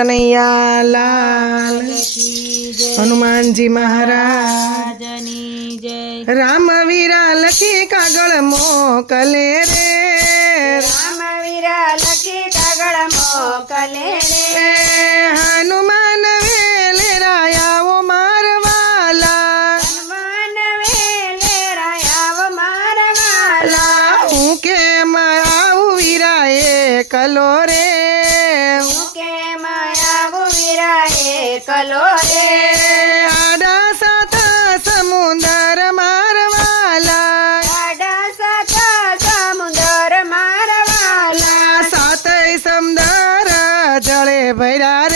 કનૈયા લાલ હનુમાનજી મહારાજ રાજની જય રામ વીરા લખી કાગળ મોકલે રે રામ વીરા લખી કાગળ મોકલે રે હનુમાન વેલે રાયાઓ મારવાલા હનુમાન વેલે રાયાવ મારવાલા હું કેમ આવું વીરા એકલો એકલો રે આડા સાતા સમુદર મારવાલા. આડા સાતા સમુદર મારવાલા. સાતય સમુદર જળે ભર્યા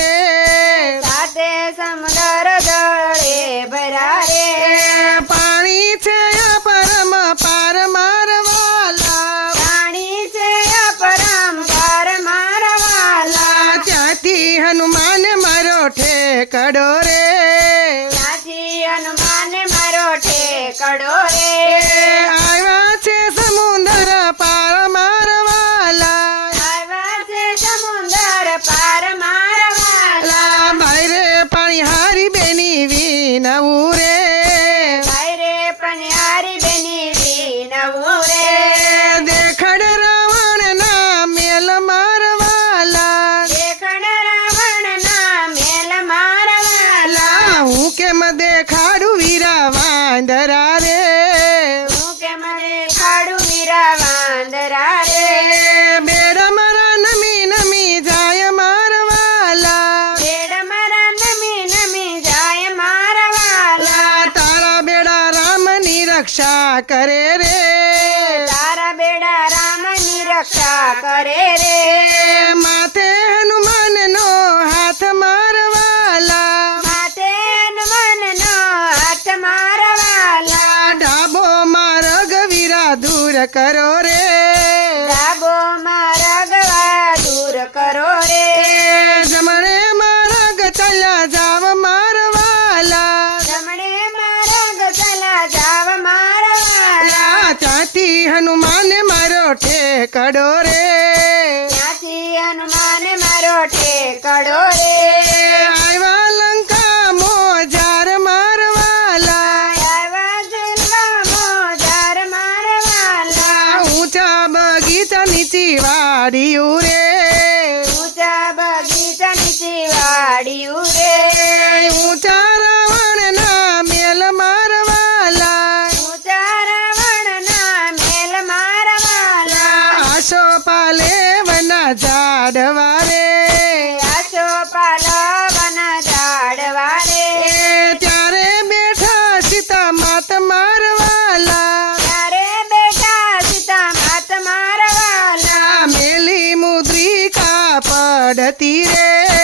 ઠેકડો દેખાડું વીરા વાંદરા રે હું કે મને ખાડું વીરા વાંદરા રે બેડા મારા નમી નમી જાય મારવાલા. બેડ મારા નમી નમી જાય મારવાલા. તારા બેડા રામની રક્ષા કરે કરો રે. ડાબો મારા ગળા દૂર કરો રે. જમણે મારા ગચલા જાવ મારવાલા. જમણે મારા ગચલા જાવ મારવાલા. ત્યાંથી હનુમાન મારો ઠેકડો રે. அடியூரே પડતી રે.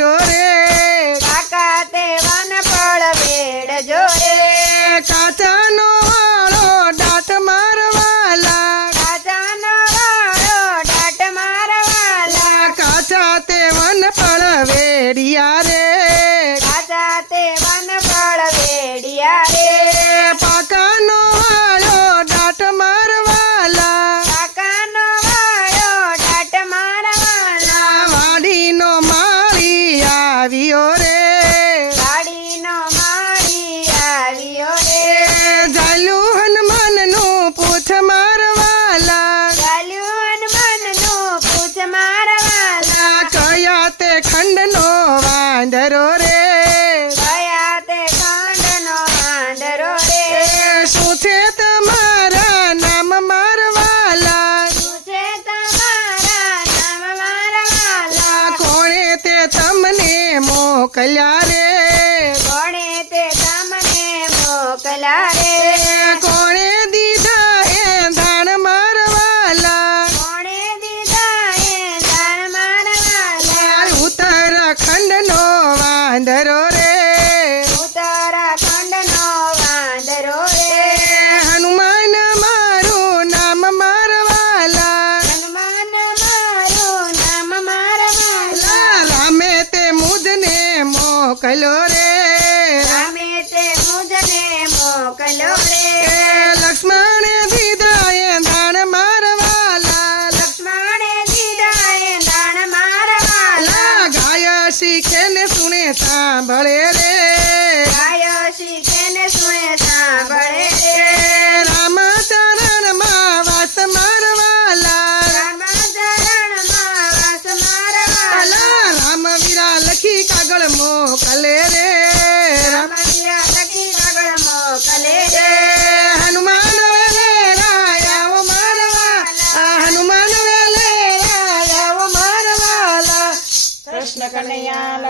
जोरे મોકલ્યા રે. કોણે તે તમને મોકલા રે? કોણે દીધા એ ધાણ મારવાલા? કોણે દીધા એ ધાણ મારવાલા? ઉત્તરાખંડ નો વાંધરો રે. મોકલો રે. રામે તે મુજને મોકલો રે. కనయాల